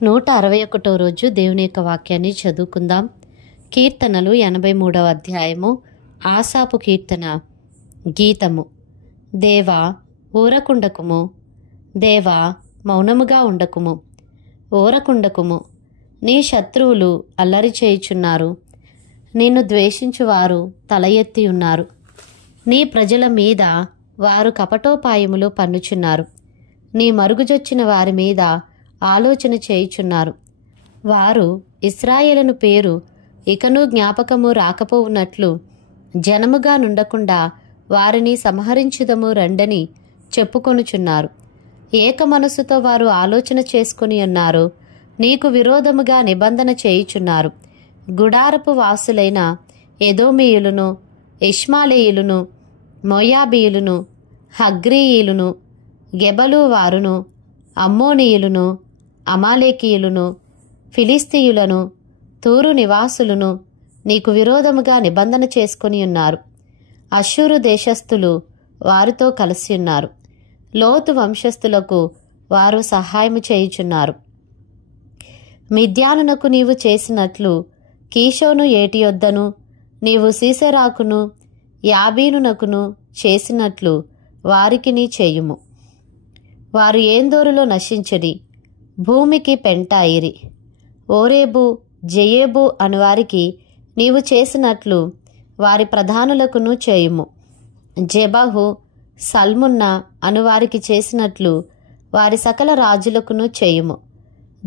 161వ రోజు దేవుని యొక్క వాక్యాన్ని చదువుకుందాం. కీర్తనలు 83వ అధ్యాయము. ఆసాపు కీర్తన. గీతము. దేవా ఊరకుండకుము, దేవా మౌనముగా ఉండకుము, ఊరకుండకుము. నీ శత్రువులు అల్లరి చేయుచున్నారు, నిన్ను ద్వేషించువారు తల ఎత్తి ఉన్నారు. నీ ప్రజల మీద వారు కపటోపాయములు పన్నుచున్నారు, నీ మరుగుజొచ్చిన వారి మీద ఆలోచన చేయుచున్నారు. వారు ఇశ్రాయేలును పేరు ఇకను జ్ఞాపకము రాకపోవునట్లు జనముగా నుండకుండా వారిని సంహరించుదము రండని చెప్పుకొనుచున్నారు. ఏక మనసుతో వారు ఆలోచన చేసుకుని ఉన్నారు, నీకు విరోధముగా నిబంధన చేయుచున్నారు. గుడారపు వాసులైన ఎదోమీయులను, ఇష్మాలేయులను, మోయాబీయులను, హగ్రీయులను, గెబలు వారును, అమ్మోనీయులను, అమాలేకీయులను, ఫిలిస్తీయులను, తూరు నివాసులను నీకు విరోధముగా నిబంధన చేసుకుని ఉన్నారు. అష్షూరు దేశస్థులు వారితో కలిసి ఉన్నారు. లోతు వంశస్థులకు వారు సహాయము చేయుచున్నారు. మిద్యానునకు నీవు చేసినట్లు కీషోను ఏటి యొద్దను, నీవు సీసెరాకును యాబీనునకును చేసినట్లు వారికి నీ చేయుము. వారు ఏందోరులో నశించిరి, భూమికి పెంటాయిరి. ఓరేబు జయేబు అనువారికి నీవు చేసినట్లు వారి ప్రధానులకును చేయుము. జెబహు సల్మున్న అనువారికి చేసినట్లు వారి సకల రాజులకును చేయుము.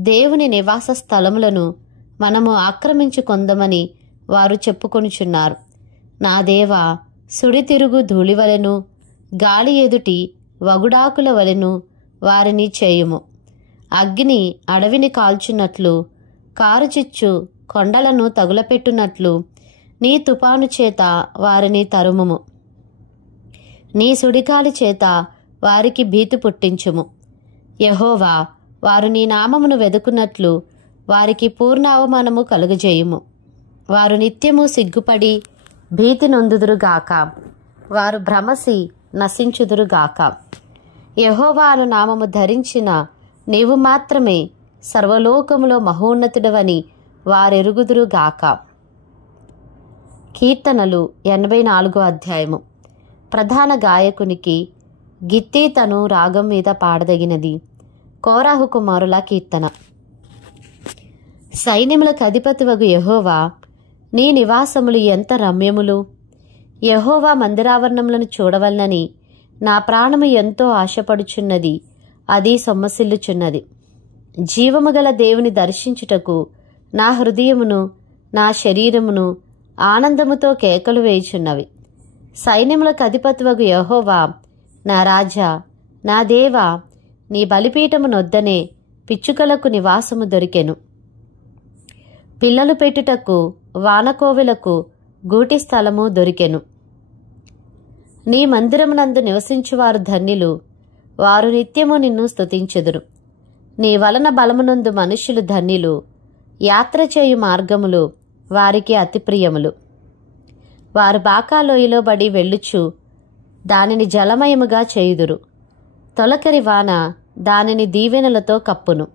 దేవుని నివాస స్థలములను మనము ఆక్రమించుకొందమని వారు చెప్పుకొనుచున్నారు. నా దేవా, సుడి తిరుగు ధూళివలెను, గాలి ఎదుటి వగుడాకుల వలెను వారిని చేయుము. అగ్ని అడవిని కాల్చున్నట్లు, కారుచిచ్చు కొండలను తగులపెట్టునట్లు నీ తుపాను చేత వారిని తరుముము. నీ సుడిగాలి చేత వారికి భీతి పుట్టించుము. యెహోవా, వారు నీ నామమును వెదుకున్నట్లు వారికి పూర్ణ అవమానము కలుగజేయుము. వారు నిత్యము సిగ్గుపడి భీతి నొందుదురుగాక, వారు భ్రమసి నశించుదురుగాక. యెహోవా అను నామము ధరించిన నీవు మాత్రమే సర్వలోకములో మహోన్నతుడవని వారెరుగుదురుగాక. కీర్తనలు 84వ అధ్యాయము. ప్రధాన గాయకునికి గిత్తీతను రాగం మీద పాడదగినది. కోరాహు కుమారుల కీర్తన. సైన్యములకు అధిపతివగు యెహోవా, నీ నివాసములు ఎంత రమ్యములు! యెహోవా మందిరావరణములను చూడవలనని నా ప్రాణము ఎంతో ఆశపడుచున్నది, అది సొమ్మసిల్లుచున్నది. జీవము గల దేవుని దర్శించుటకు నా హృదయమును నా శరీరమును ఆనందముతో కేకలు వేయుచున్నవి. సైన్యములకు అధిపతివగు యెహోవా, నా రాజా, నా దేవా, నీ బలిపీఠము నొద్దనే పిచ్చుకలకు నివాసము దొరికెను. పిల్లలు పెట్టుటకు వానకోవెలకు గూటి స్థలము దొరికెను. నీ మందిరమునందు నివసించువారు ధన్యులు, వారు నిత్యము నిన్ను స్తుతించుదురు. నీ వలన బలమునందు మనుష్యులు ధన్యులు, యాత్ర చేయు మార్గములు వారికి అతి ప్రియములు. వారు బాకాలోయలో బడి వెళ్ళుచు దానిని జలమయముగా చేయుదురు. తొలకరి వాన దానిని దీవెనలతో కప్పును.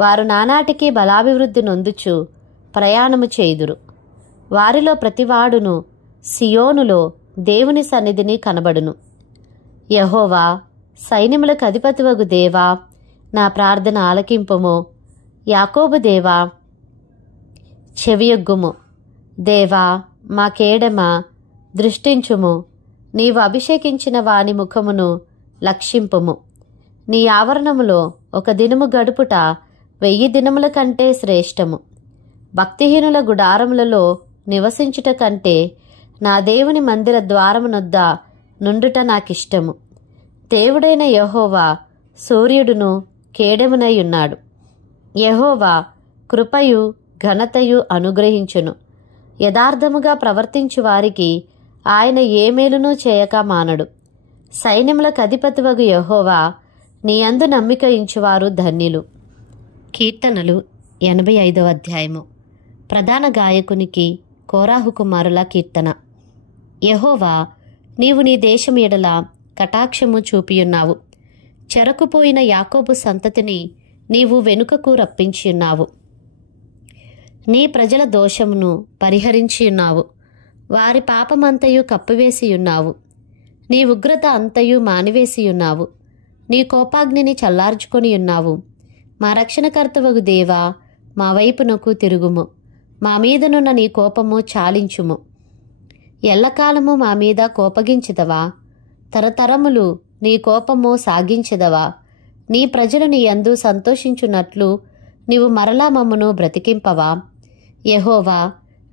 వారు నానాటికి బలాభివృద్ధి నొందుచు ప్రయాణము చేయుదురు. వారిలో ప్రతివాడును సియోనులో దేవుని సన్నిధిని కనబడును. యెహోవా, సైన్యములకు అధిపతివగు దేవా, నా ప్రార్థన ఆలకింపుము. యాకోబు దేవా, చెవియొగ్గుము. దేవా, మా కేడమ దృష్టించుము. నీవు అభిషేకించిన వాని ముఖమును లక్షింపుము. నీ ఆవరణములో ఒక దినము గడుపుట 1000 దినముల కంటే శ్రేష్టము. భక్తిహీనుల గుడారములలో నివసించుట కంటే నా దేవుని మందిర ద్వారమునొద్ద నుండుట నాకిష్టము. దేవుడైన యెహోవా సూర్యుడును కేడెమునై ఉన్నాడు. యెహోవా కృపయు ఘనతయు అనుగ్రహించును. యథార్థముగా ప్రవర్తించు వారికి ఆయన ఏ మేలునూ చేయక మానడు. సైన్యములకు అధిపతివగు యెహోవా, నీ యందు నమ్మిక ఇంచువారు ధన్యులు. కీర్తనలు 85వ అధ్యాయము. ప్రధాన గాయకునికి కోరాహు కుమారుల కీర్తన. యెహోవా, నీవు నీ దేశము ఎడల కటాక్షము చూపియున్నావు. చెరకుపోయిన యాకోబు సంతతిని నీవు వెనుకకు రప్పించియున్నావు. నీ ప్రజల దోషమును పరిహరించియున్నావు. వారి పాపమంతయు కప్పివేసియున్నావు. నీ ఉగ్రత అంతయు మానివేసియున్నావు. నీ కోపాగ్నిని చల్లార్చుకొనియున్నావు. మా రక్షణకర్తవగు దేవా, మా వైపునకు తిరుగుము. మా మీదనున్న నీ కోపము చాలించుము. ఎల్లకాలము మా మీద కోపగించెదవా? తరతరములు నీ కోపము సాగించెదవా? నీ ప్రజలు నీ యందు సంతోషించున్నట్లు నీవు మరలా మమ్మను బ్రతికింపవా? యెహోవా,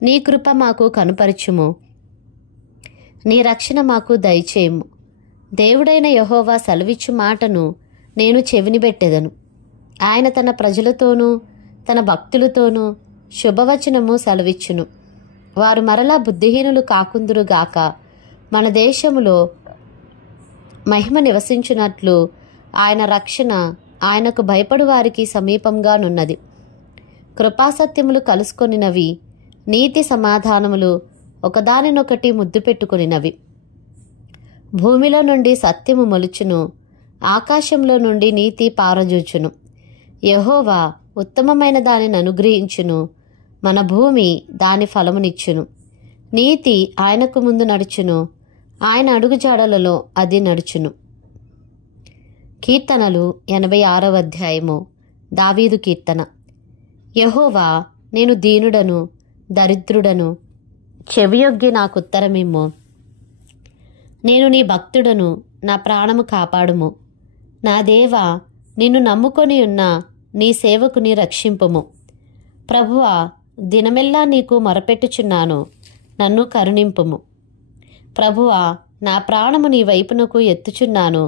నీ కృప మాకు కనుపరచుము. నీ రక్షణ మాకు దయచేయము. దేవుడైన యెహోవా సెలవిచ్చు మాటను నేను చెవినిబెట్టెదను. ఆయన తన ప్రజలతోనూ తన భక్తులతోనూ శుభవచనము సెలవిచ్చును. వారు మరలా బుద్ధిహీనులు కాకుందురుగాక. మన దేశములో మహిమ నివసించున్నట్లు ఆయన రక్షణ ఆయనకు భయపడు వారికి సమీపంగానున్నది. కృపాసత్యములు కలుసుకొనినవి, నీతి సమాధానములు ఒకదానినొకటి ముద్దు పెట్టుకొనినవి. భూమిలో నుండి సత్యము మొలుచును, ఆకాశంలో నుండి నీతి పారజూచును. యెహోవా ఉత్తమమైన దానిని అనుగ్రహించును, మన భూమి దాని ఫలమునిచ్చును. నీతి ఆయనకు ముందు నడుచును, ఆయన అడుగుజాడలలో అది నడుచును. కీర్తనలు 86వ అధ్యాయము. దావీదు కీర్తన. యెహోవా, నేను దీనుడను దరిద్రుడను, చెవియొగ్గి నాకుత్తరమిమ్ము. నేను నీ భక్తుడను, నా ప్రాణము కాపాడుము. నా దేవా, నిన్ను నమ్ముకొని ఉన్న నీ సేవకుని రక్షింపుము. ప్రభువా, దినమెల్లా నీకు మొరపెట్టుచున్నాను, నన్ను కరుణింపుము. ప్రభువా, నా ప్రాణము నీ వైపునకు ఎత్తుచున్నాను,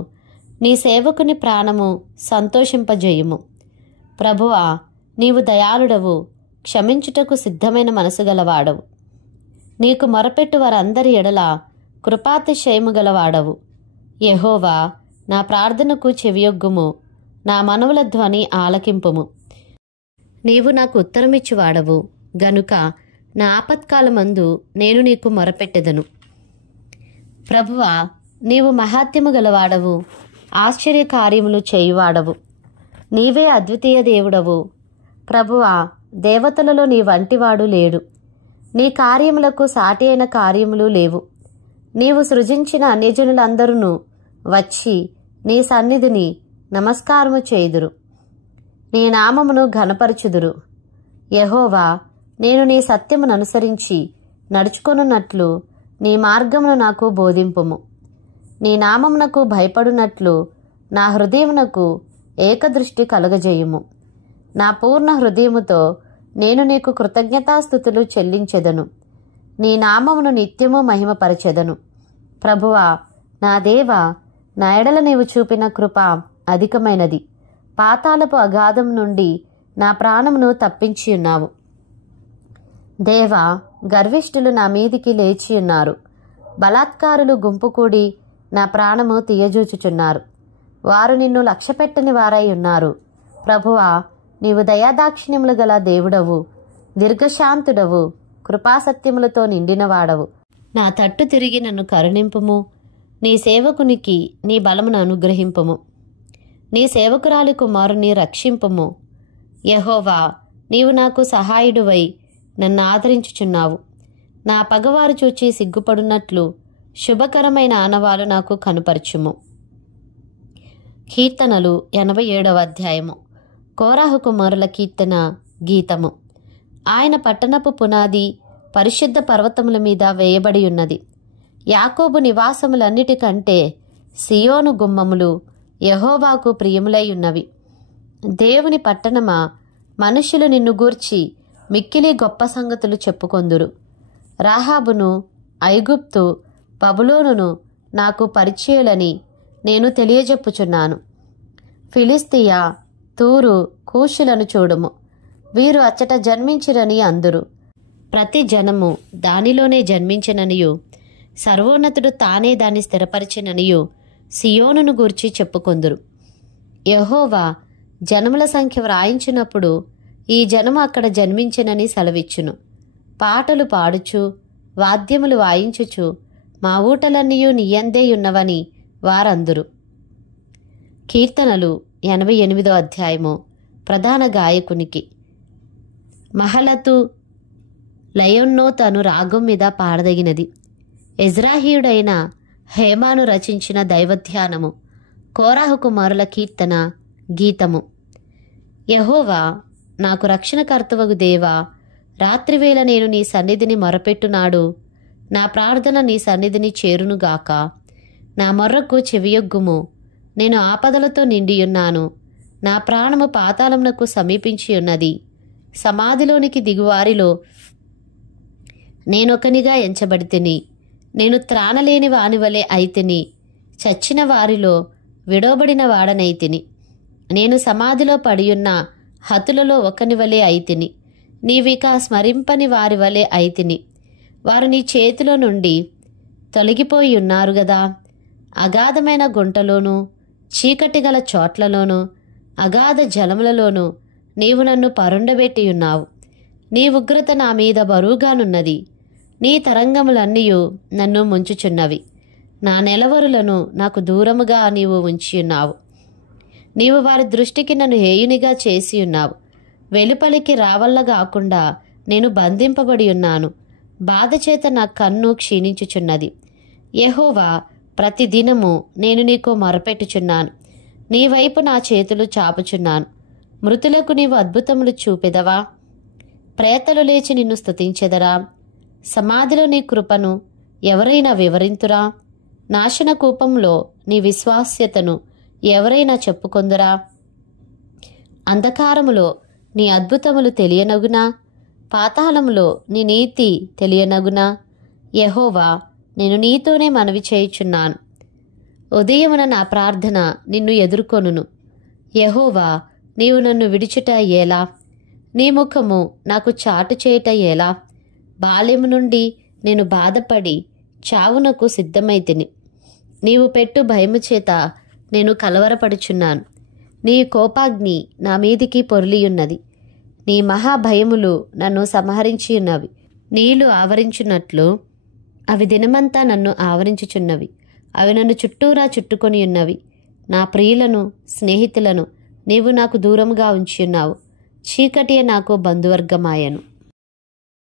నీ సేవకుని ప్రాణము సంతోషింపజేయుము. ప్రభువా, నీవు దయాళుడవు, క్షమించుటకు సిద్ధమైన మనసు గలవాడవు. నీకు మొరపెట్టు వారందరి ఎడల కృపాతిశయము గలవాడవు. యెహోవా, నా ప్రార్థనకు చెవియొగ్గుము, నా మనవుల ధ్వని ఆలకింపుము. నీవు నాకు ఉత్తరమిచ్చువాడవు గనుక నా ఆపత్కాలమందు నేను నీకు మొరపెట్టెదను. ప్రభువా, నీవు మహాత్యము గలవాడవు, ఆశ్చర్యకార్యములు చేయువాడవు. నీవే అద్వితీయ దేవుడవు. ప్రభువా, దేవతలలో నీ వంటివాడు లేడు. నీ కార్యములకు సాటి అయిన కార్యములు లేవు. నీవు సృజించిన అన్యజనులందరూ వచ్చి నీ సన్నిధిని నమస్కారము చేయుదురు, నీ నామమును ఘనపరచుదురు. యెహోవా, నేను నీ సత్యమును అనుసరించి నడుచుకొనున్నట్లు నీ మార్గమును నాకు బోధింపుము. నీ నామమునకు భయపడునట్లు నా హృదయమునకు ఏకదృష్టి కలుగజేయుము. నా పూర్ణ హృదయముతో నేను నీకు కృతజ్ఞతాస్తుతులు చెల్లించెదను. నీ నామమును నిత్యము మహిమపరచెదను. ప్రభువా, నా దేవా, నా ఎడల నీవు చూపిన కృప అధికమైనది. పాతాళపు అగాధం నుండి నా ప్రాణమును తప్పించియున్నావు. దేవా, గర్విష్ఠులు నా మీదికి లేచియున్నారు. బలాత్కారులు గుంపు కూడి నా ప్రాణము తీయజూచుచున్నారు. వారు నిన్ను లక్ష్యపెట్టని వారై ఉన్నారు. ప్రభువా, నీవు దయాదాక్షిణ్యములు గల దేవుడవు, దీర్ఘశాంతుడవు, కృపాసత్యములతో నిండినవాడవు. నా తట్టు తిరిగి నన్ను కరుణింపుము. నీ సేవకునికి నీ బలమును అనుగ్రహింపుము. నీ సేవకురాలి కుమారుని రక్షింపుము. యెహోవా, నీవు నాకు సహాయుడువై నన్ను ఆదరించుచున్నావు. నా పగవారు చూచి సిగ్గుపడునట్లు శుభకరమైన ఆనవాలు నాకు కనుపరచుము. కీర్తనలు 87వ అధ్యాయము. కోరాహు కుమారుల కీర్తన గీతము. ఆయన పట్టణపు పునాది పరిశుద్ధ పర్వతముల మీద వేయబడి ఉన్నది. యాకోబు నివాసములన్నిటికంటే సియోను గుమ్మములు యెహోవాకు ప్రియములై ఉన్నవి. దేవుని పట్టణమా, మనుషులు నిన్ను గూర్చి మిక్కిలి గొప్ప సంగతులు చెప్పుకొందురు. రాహాబును, ఐగుప్తు, బబులోనును నాకు పరిచయులని నేను తెలియజెప్పుచున్నాను. ఫిలిష్తియా, తూరు, కూషులను చూడుము. వీరు అచ్చట జన్మించిరని అందురు. ప్రతి జనము దానిలోనే జన్మించిననియు, సర్వోన్నతుడు తానే దాన్ని స్థిరపరిచిననియు సియోనును గూర్చి చెప్పుకొందురు. యెహోవా జనముల సంఖ్య వ్రాయించినప్పుడు ఈ జనము అక్కడ జన్మించినని సెలవిచ్చును. పాటలు పాడుచు వాద్యములు వాయించుచు మా ఊటలన్నీయు నీయందేయున్నవని వారందురు. కీర్తనలు 88వ అధ్యాయము. ప్రధాన గాయకునికి. మహలతు లయోన్నోతను రాగం మీద పాడదగినది. ఎజ్రాహీయుడైన హేమాను రచించిన దైవధ్యానము. కోరాహు కుమారుల కీర్తన గీతము. యెహోవా నాకు రక్షణకర్తవగు దేవా, రాత్రివేళ నేను నీ సన్నిధిని మొరపెట్టునాడు. నా ప్రార్థన నీ సన్నిధిని చేరునుగాక. నా మొర్రకు చెవియొగ్గుము. నేను ఆపదలతో నిండియున్నాను. నా ప్రాణము పాతాళమునకు సమీపించి ఉన్నది. సమాధిలోనికి దిగువారిలో నేనొకనిగా ఎంచబడితిని. నేను త్రాణలేని వానివలే అయితిని. చచ్చిన వారిలో విడవబడిన వాడనైతిని. నేను సమాధిలో పడియున్న హతులలో ఒకనివలే అయితిని. నీవిక స్మరింపని వారి వలె అయితిని. వారు నీ చేతిలో నుండి తొలగిపోయి ఉన్నారు గదా. అగాధమైన గుంటలోనూ చీకటి గల చోట్లలోనూ అగాధ జలములలోనూ నీవు నన్ను పరుండబెట్టి ఉన్నావు. నీ ఉగ్రత నా మీద బరువుగానున్నది. నీ తరంగములన్నీయు నన్ను ముంచుచున్నవి. నా నెలవరులను నాకు దూరముగా నీవు ఉంచియున్నావు. నీవు వారి దృష్టికి నన్ను హేయునిగా చేసి ఉన్నావు. వెలుపలికి రావల్లగాకుండా నేను బంధింపబడి ఉన్నాను. బాధచేత నా కన్ను క్షీణించుచున్నది. యెహోవా, ప్రతిదినము నేను నీకు మొరపెట్టుచున్నాను. నీ వైపు నా చేతులు చాపుచున్నాను. మృతులకు నీవు అద్భుతములు చూపెదవా? ప్రేతలు లేచి నిన్ను స్తుతించెదరా? సమాధిలో నీ కృపను ఎవరైనా వివరింతురా? నాశన కూపంలో నీ విశ్వాస్యతను ఎవరైనా చెప్పుకొందురా? అంధకారములో నీ అద్భుతములు తెలియనగునా? పాతాళములో నీ నీతి తెలియనగునా? యెహోవా, నేను నీతోనే మనవి చేయుచున్నాను. ఉదయమున నా ప్రార్థన నిన్ను ఎదుర్కొనును. యెహోవా, నీవు నన్ను విడిచుట ఎలా? నీ ముఖము నాకు చాటు చేయుట ఎలా? బాల్యము నుండి నేను బాధపడి చావునకు సిద్ధమైతిని. నీవు పెట్టు భయము చేత నేను కలవరపడుచున్నాను. నీ కోపాగ్ని నా మీదికి పొర్లియున్నది. నీ మహాభయములు నన్ను సంహరించియున్నవి. నీళ్లు ఆవరించున్నట్లు అవి దినమంతా నన్ను ఆవరించుచున్నవి. అవి నన్ను చుట్టూరా చుట్టుకొని ఉన్నవి. నా ప్రియులను స్నేహితులను నీవు నాకు దూరముగా ఉంచియున్నావు. చీకటియే నాకు బంధువర్గమాయను.